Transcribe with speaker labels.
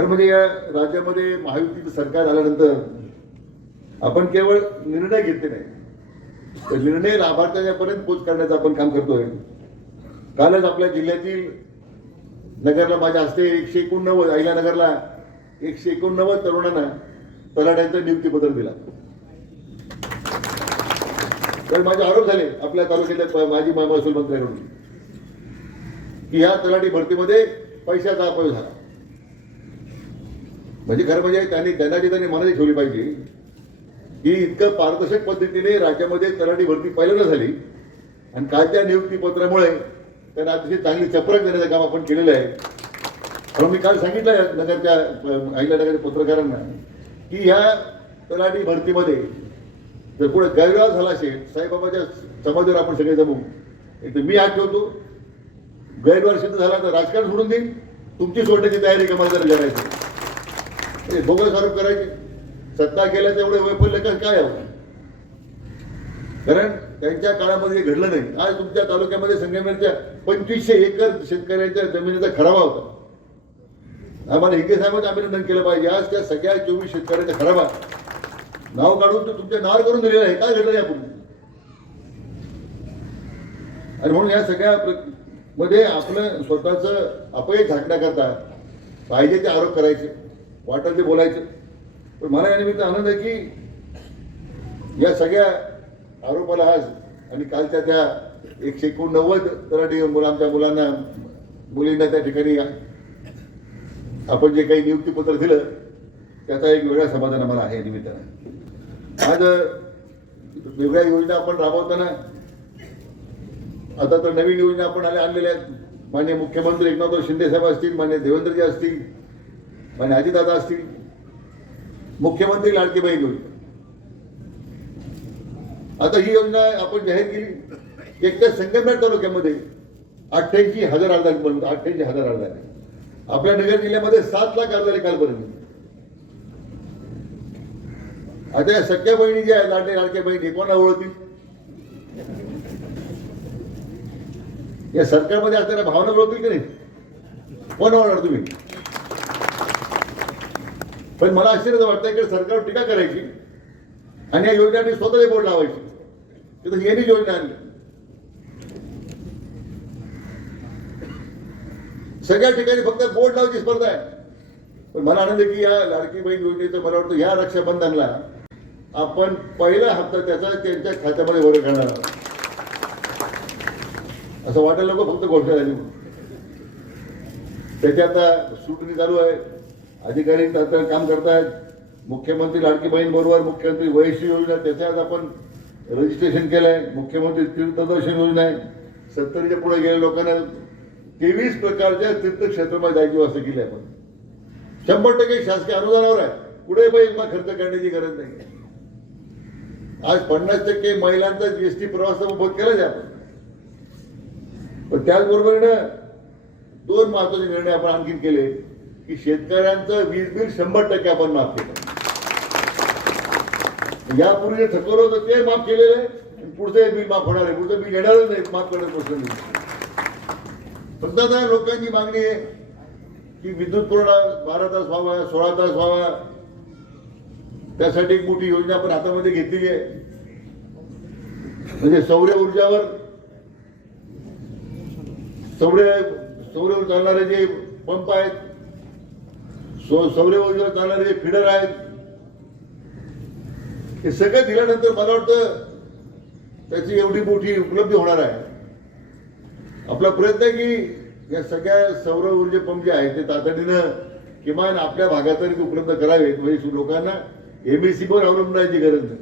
Speaker 1: खरं म्हणजे या राज्यामध्ये महायुतीचं सरकार आल्यानंतर आपण केवळ निर्णय घेतले नाही. तर निर्णय लाभार्थ्यांपर्यंत पोच करण्याचं आपण काम करतोय. कालच आपल्या जिल्ह्यातील नगरला माझ्या हस्ते एकशे एकोणनव्वद अहिला नगरला एकशे एकोणनव्वद तरुणांना तलाट्यांचं नियुक्तीपत्र दिला. तर माझे आरोप झाले आपल्या तालुक्यातल्या माजी महसूल मंत्र्यांकडून की या तलाठी भरतीमध्ये पैशाचा अपयोग झाला. म्हणजे खरं म्हणजे त्यांनी त्यांना त्यांनी मनाची ठेवली पाहिजे की इतकं पारदर्शक पद्धतीने राज्यामध्ये तलाठी भरती पहिल्यांदा झाली. आणि कालच्या नियुक्तीपत्रामुळे त्यांना अतिशय चांगली चपराक देण्याचं काम आपण केलेलं आहे. म्हणून मी काल सांगितलं नगरच्या आईला नगरच्या पत्रकारांना की ह्या तलाठी भरतीमध्ये जर पुढे गैरव्यवहार झाला असेल साईबाबाच्या समाजावर आपण सगळे जमू. एक तर मी हात ठेवतो. गैरव्यवहार सिद्ध झाला तर राजकारण सोडून देईन. तुमची सोडण्याची तयारी कमाल जर करायची. म्हणजे बोगस आरोप करायचे. सत्ता केल्याचं तेवढे वैफल्य का काय हवं कारण त्यांच्या काळामध्ये घडलं नाही. आज तुमच्या तालुक्यामध्ये संगमेरच्या पंचवीसशे एकर शेतकऱ्यांच्या जमिनीचा खराबा होता. आम्हाला हिंगे साहेबांचं अभिनंदन केलं पाहिजे. आज त्या सगळ्या चोवीस शेतकऱ्यांचा खराबा. नाव काढून तो तुमच्या नार करून दिलेलं आहे. काय घडलं यापूर्वी? आणि म्हणून या सगळ्या प्र- मध्ये आपलं स्वतःचं अपयश झाकण्याकरता पाहिजे ते आरोप करायचे. वाटेल ते बोलायचं. पण मला या निमित्त आनंद आहे की या सगळ्या आरोपाला आज आणि कालच्या त्या एकशे एकोणनव्वद तलाठी मुलांच्या आमच्या मुलांना मुलींना त्या ठिकाणी आपण जे काही नियुक्तीपत्र दिलं त्याचा एक वेगळा समाधान आम्हाला आहे या निमित्तानं. आज वेगळ्या योजना आपण राबवताना आता तर नवीन योजना आपण आल्या आणलेल्या आहेत. मान्य मुख्यमंत्री एकनाथ शिंदे साहेब असतील मान्य देवेंद्रजी असतील मान्य अजितदादा असतील. मुख्यमंत्री लाडकी बहीण योजना आता ही योजना आपण जाहीर केली. एक तर संगमनेर तालुक्यामध्ये अठ्ठ्याऐंशी हजार अर्ज बनवतो अठ्ठ्याऐंशी हजार अर्ज आले आपल्या नगर जिल्ह्यामध्ये सात लाख अर्ज आले कालपर्यंत. आता या सख्या बहिणी ज्या आहेत लाडके लाडक्या बहिणी कोणा ओळखतील? या सरकारमध्ये असणाऱ्या भावना ओळखतील की नाही? कोण ओळखणार तुम्ही? पण मला आश्चर्य वाटतं की सरकार टीका करायची आणि या योजनांनी स्वतः बोर्ड लावायची. तिथं यांनी योजना आणली. सगळ्या ठिकाणी फक्त बोर्ड लावायची स्पर्धा आहे. पण मला आनंद की या लाडकी बहीण योजनेचं मला वाटतं या रक्षाबंधनला आपण पहिला हप्ता त्याचा त्यांच्या खात्यामध्ये वर करणार आहोत. असं वाटायला नको फक्त घोषणा झाली त्याची आता सुटणी चालू आहे. अधिकारी तात्काळ काम करतायत. मुख्यमंत्री लाडकी बरोबर मुख्यमंत्री वयश्री योजना त्याच्यात आपण रजिस्ट्रेशन केलंय. मुख्यमंत्री तीर्थदर्शन योजना आहे. सत्तरीच्या पुढे गेल्या लोकांना तेवीस प्रकारच्या तीर्थक्षेत्रामध्ये जायची व्यवस्था केली आपण. शंभर टक्के शासकीय अनुदानावर आहे. पुढे पैसा खर्च करण्याची गरज नाही. आज पन्नास टक्के महिलांचा जीएसटी प्रवास मोफत केला आहे आपण. पण त्याचबरोबरीनं दोन महत्त्वाचे निर्णय आपण आणखीन केले. की शेतकऱ्यांचं वीज बिल शंभर टक्के आपण माफ केलं. यापूर्वी जे थकवलं होतं ते माफ केलेलं आहे पुढचं बिल माफ होणार आहे. पुढचं बिल येणारच नाही. माफ करण्यात प्रश्न पंतप्रधान लोकांची मागणी आहे की विद्युत पुरवठा बारा तास व्हावा सोळा तास व्हावा. त्यासाठी एक मोठी योजना आपण हातामध्ये घेतली आहे. म्हणजे सौर्य ऊर्जावर सौर्य सौरवर चालणारे जे पंप आहेत सौर ऊर्जेवर चालणारे जे फिडर आहेत हे सगळं दिल्यानंतर मला वाटतं त्याची एवढी मोठी उपलब्धी होणार आहे. आपला प्रयत्न आहे की या सगळ्या सौर ऊर्जा पंप जे आहेत ते तातडीनं किमान आपल्या भागात तरी उपलब्ध करावेत म्हणजे लोकांना एमएससी वर अवलंबून राहायची गरज नाही.